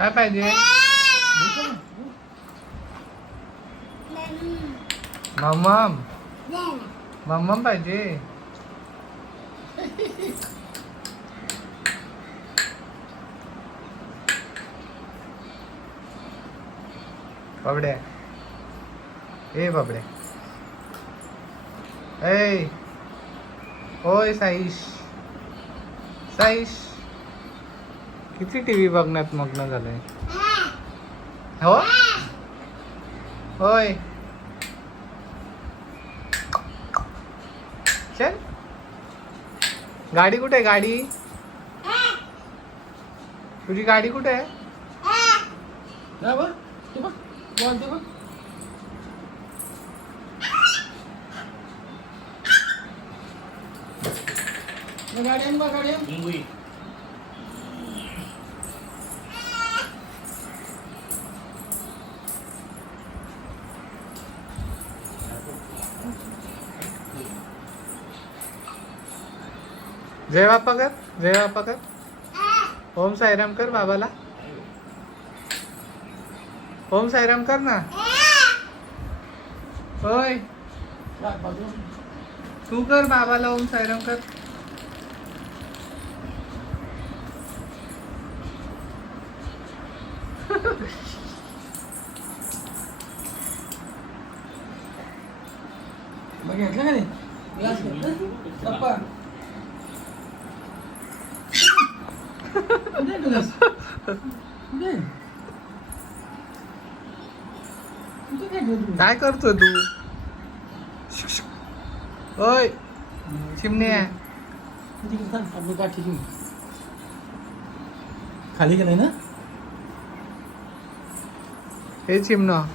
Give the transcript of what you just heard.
काय पाहिजे मम्मम मम्मम पाहिजे बाबड्या ए बाबड्या ए ओय साईश साईश किती टी व्ही बघण्यात मग्न झालंय? हो? होय. चल. गाडी कुठे आहे गाडी? तुझी गाडी कुठे आहे? जा बघ. ते बघ. बॉल ते बघ. बघ, गाडी आण बघ, गाडी आण. जय बाप्पा कर जय बाप्पा कर. ओम साईराम कर बाबाला. ओम साईराम कर ना. होय. तू कर बाबाला ओम साईराम कर. घेतलं का नाही? काय करतो तू? होय घेऊन. खाली गेलाय ना? हे चिमणं.